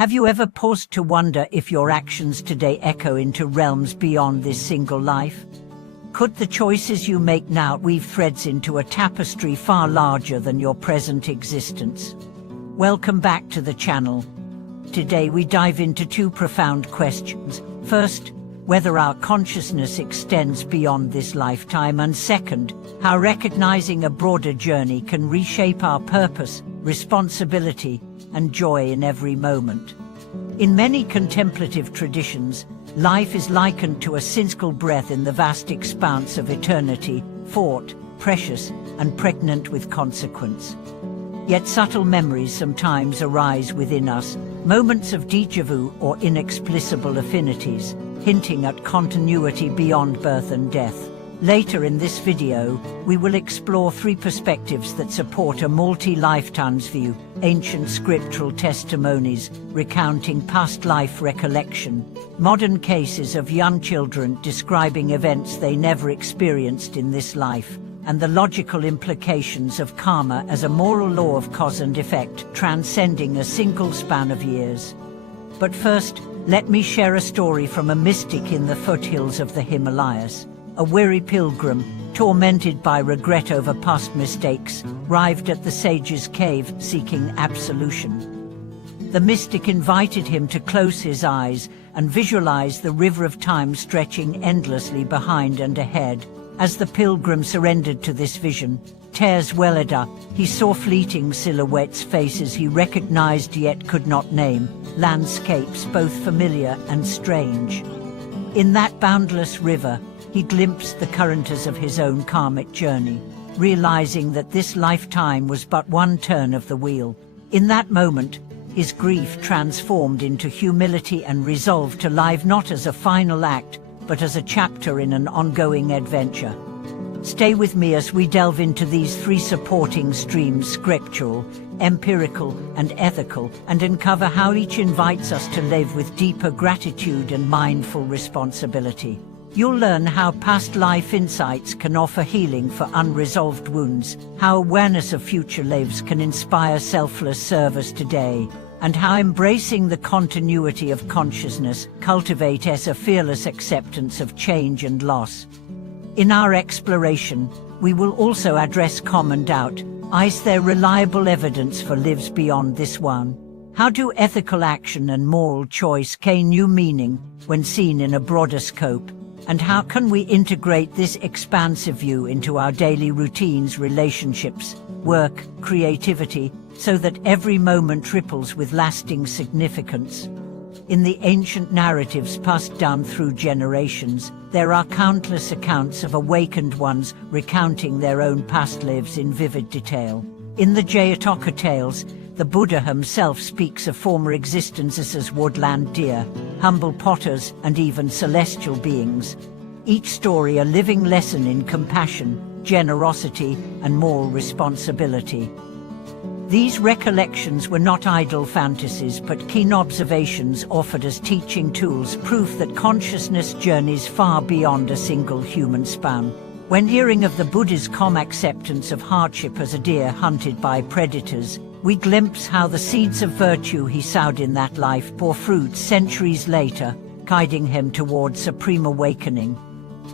Have you ever paused to wonder if your actions today echo into realms beyond this single life? Could the choices you make now weave threads into a tapestry far larger than your present existence? Welcome back to the channel. Today we dive into two profound questions. First, whether our consciousness extends beyond this lifetime, and second, how recognizing a broader journey can reshape our purpose, responsibility, and joy in every moment. In many contemplative traditions, life is likened to a single breath in the vast expanse of eternity, fraught, precious, and pregnant with consequence. Yet subtle memories sometimes arise within us, moments of déjà vu or inexplicable affinities, hinting at continuity beyond birth and death. Later in this video, we will explore three perspectives that support a multi-lifetimes view: ancient scriptural testimonies recounting past life recollection, modern cases of young children describing events they never experienced in this life, and the logical implications of karma as a moral law of cause and effect transcending a single span of years. But first, let me share a story from a mystic in the foothills of the Himalayas. A weary pilgrim, tormented by regret over past mistakes, arrived at the sage's cave seeking absolution. The mystic invited him to close his eyes and visualize the river of time stretching endlessly behind and ahead. As the pilgrim surrendered to this vision, tears welled up. He saw fleeting silhouettes, faces he recognized yet could not name, landscapes both familiar and strange. In that boundless river, he glimpsed the currents of his own karmic journey, realizing that this lifetime was but one turn of the wheel. In that moment, his grief transformed into humility and resolve to live not as a final act, but as a chapter in an ongoing adventure. Stay with me as we delve into these three supporting streams: scriptural, empirical, and ethical, and uncover how each invites us to live with deeper gratitude and mindful responsibility. You'll learn how past life insights can offer healing for unresolved wounds, how awareness of future lives can inspire selfless service today, and how embracing the continuity of consciousness cultivates a fearless acceptance of change and loss. In our exploration, we will also address common doubt. Is there reliable evidence for lives beyond this one? How do ethical action and moral choice gain new meaning when seen in a broader scope? And how can we integrate this expansive view into our daily routines, relationships, work, creativity, so that every moment ripples with lasting significance? In the ancient narratives passed down through generations, there are countless accounts of awakened ones recounting their own past lives in vivid detail. In the Jayataka tales, the Buddha himself speaks of former existences as woodland deer, humble potters, and even celestial beings. Each story a living lesson in compassion, generosity, and moral responsibility. These recollections were not idle fantasies but keen observations offered as teaching tools, proof that consciousness journeys far beyond a single human span. When hearing of the Buddha's calm acceptance of hardship as a deer hunted by predators, we glimpse how the seeds of virtue he sowed in that life bore fruit centuries later, guiding him toward supreme awakening.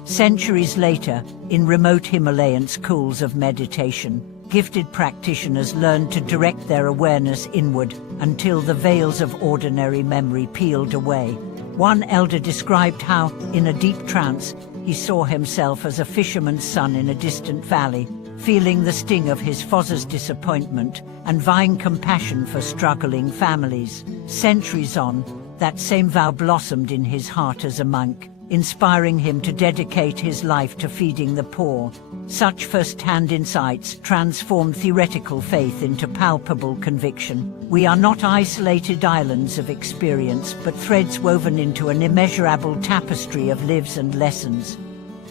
Centuries later, in remote Himalayan schools of meditation, gifted practitioners learned to direct their awareness inward until the veils of ordinary memory peeled away. One elder described how, in a deep trance, he saw himself as a fisherman's son in a distant valley, feeling the sting of his father's disappointment and vying compassion for struggling families. Centuries on, that same vow blossomed in his heart as a monk, inspiring him to dedicate his life to feeding the poor. Such first-hand insights transformed theoretical faith into palpable conviction. We are not isolated islands of experience, but threads woven into an immeasurable tapestry of lives and lessons.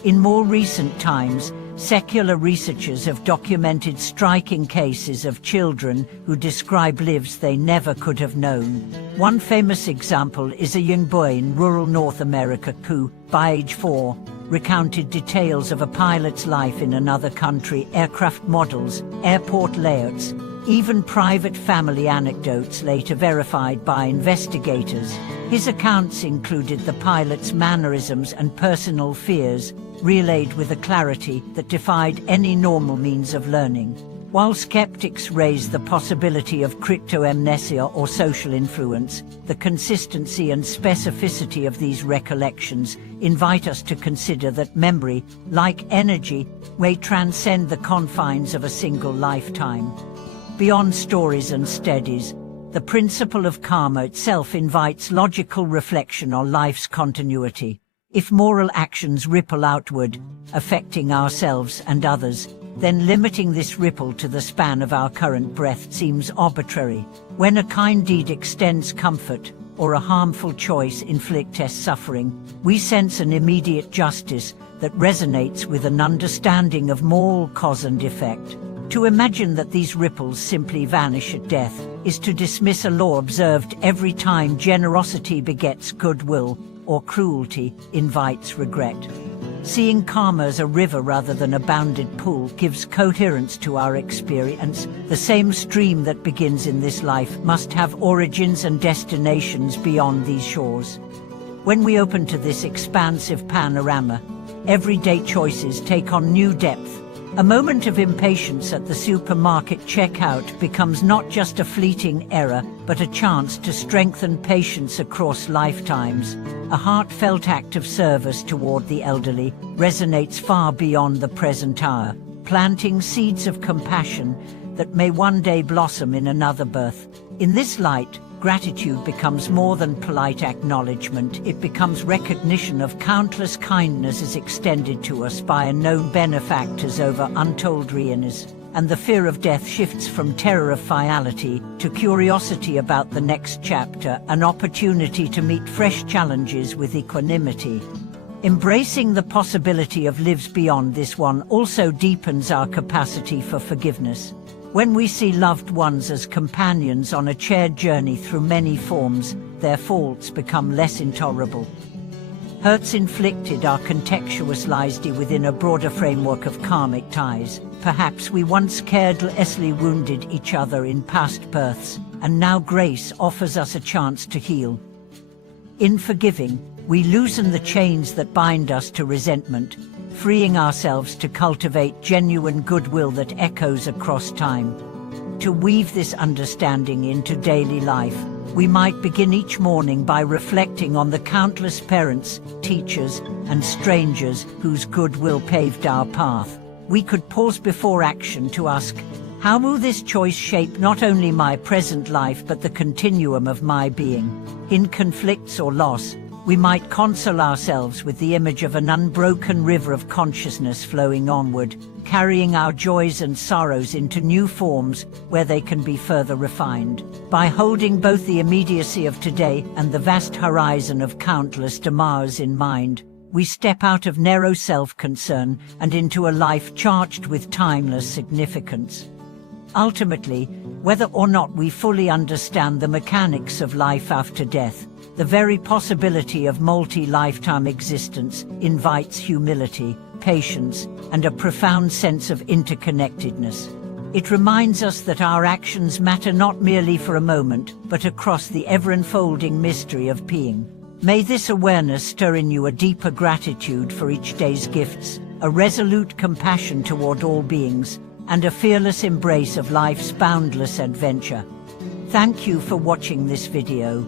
In more recent times, secular researchers have documented striking cases of children who describe lives they never could have known. One famous example is a young boy in rural North America who, by age 4, recounted details of a pilot's life in another country: aircraft models, airport layouts, even private family anecdotes later verified by investigators. His accounts included the pilot's mannerisms and personal fears, relayed with a clarity that defied any normal means of learning. While skeptics raise the possibility of cryptomnesia or social influence, the consistency and specificity of these recollections invite us to consider that memory, like energy, may transcend the confines of a single lifetime. Beyond stories and studies, the principle of karma itself invites logical reflection on life's continuity. If moral actions ripple outward, affecting ourselves and others, then limiting this ripple to the span of our current breath seems arbitrary. When a kind deed extends comfort, or a harmful choice inflicts suffering, we sense an immediate justice that resonates with an understanding of moral cause and effect. To imagine that these ripples simply vanish at death is to dismiss a law observed every time generosity begets goodwill, or cruelty invites regret. Seeing karma as a river rather than a bounded pool gives coherence to our experience. The same stream that begins in this life must have origins and destinations beyond these shores. When we open to this expansive panorama, everyday choices take on new depth. A moment of impatience at the supermarket checkout becomes not just a fleeting error, but a chance to strengthen patience across lifetimes. A heartfelt act of service toward the elderly resonates far beyond the present hour, planting seeds of compassion that may one day blossom in another birth. In this light, gratitude becomes more than polite acknowledgement. It becomes recognition of countless kindnesses extended to us by unknown benefactors over untold reasons, and the fear of death shifts from terror of finality to curiosity about the next chapter, an opportunity to meet fresh challenges with equanimity. Embracing the possibility of lives beyond this one also deepens our capacity for forgiveness. When we see loved ones as companions on a shared journey through many forms, their faults become less intolerable. Hurts inflicted are contextualized within a broader framework of karmic ties. Perhaps we once carelessly wounded each other in past births, and now grace offers us a chance to heal. In forgiving, we loosen the chains that bind us to resentment, freeing ourselves to cultivate genuine goodwill that echoes across time. To weave this understanding into daily life, we might begin each morning by reflecting on the countless parents, teachers, and strangers whose goodwill paved our path. We could pause before action to ask, how will this choice shape not only my present life but the continuum of my being? In conflicts or loss, we might console ourselves with the image of an unbroken river of consciousness flowing onward, carrying our joys and sorrows into new forms where they can be further refined. By holding both the immediacy of today and the vast horizon of countless tomorrows in mind, we step out of narrow self-concern and into a life charged with timeless significance. Ultimately, whether or not we fully understand the mechanics of life after death, the very possibility of multi-lifetime existence invites humility, patience, and a profound sense of interconnectedness. It reminds us that our actions matter not merely for a moment, but across the ever-unfolding mystery of being. May this awareness stir in you a deeper gratitude for each day's gifts, a resolute compassion toward all beings, and a fearless embrace of life's boundless adventure. Thank you for watching this video.